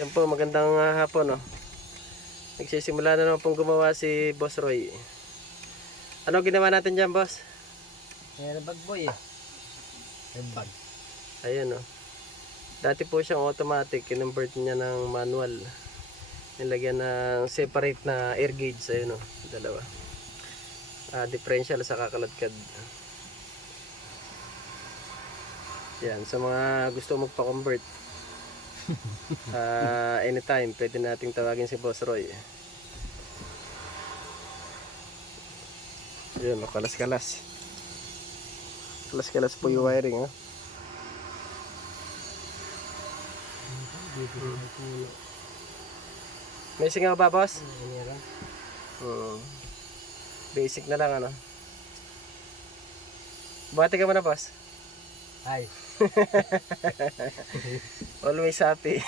Yan po, magandang hapon, no? Nagsisimula na naman pong gumawa si Boss Roy. Ano ginawa natin dyan, boss? Ayan ang bag boy eh. Yung bag. Ayan, no? Dati po siyang automatic, kinonvert niya ng manual. Nilagyan ng separate na air gauge, ayun, no? Dalawa. Differential sa kakaladkad. Yan, sa mga gusto magpa-convert. Anytime, pwede nating tawagin si Boss Roy. Yun, kalas-kalas. Kalas-kalas po yung wiring, ha? May singaw ba, boss? Basic na lang, ano? Bati ka muna, boss. Ay. Always happy.